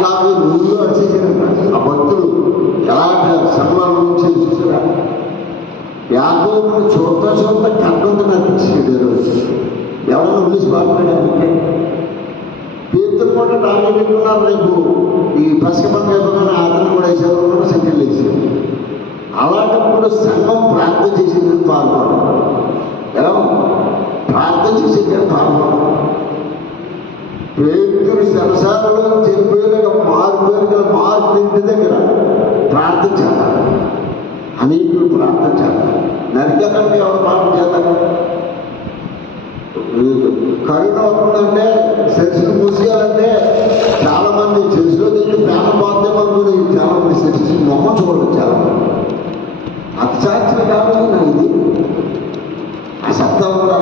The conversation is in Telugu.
కాకి నువ్వు వచ్చేసారంట. ఆ భక్తులు ఎలా శ్రమల నుంచి చూసారా, యాకోబుని చూడతా కర్ణంతో నడిపించాడు. ఎవరైనా ఉల్లిసి బాగుపడాలంటే పేరుతో కూడా రాబట్టుకున్నారు. రేపు ఈ పసిక పండుగ అయిపోయినా ఆదరణ కూడా వేసేవారు, సంఖ్యలు వేసారు. అలాంటప్పుడు సంఘం ప్రార్థన చేసేది పాల్గొనడం, ఎలా ప్రార్థన చేసేది పాల్గొనడం. పేదలు సరసాలలో చనిపోయిన మార్పు ఇంటి దగ్గర ప్రార్థన చేస్తారు. అనేకులు ప్రార్థన చేస్తారు. నరికేదంటే ఎవరు ప్రార్థన చేస్తారు? కరుణ అవుతుందంటే సెల్స్ని మూసేయాలంటే చాలా మంది సెల్స్లో తిరిగి ప్రేమ బాధ్యత అనుకుని చాలా మంది సెల్స్ మొహం చూడదు. చాలా మంది అత్యాచారం కావాలి ఇది ఆ సత్తా ఉందా?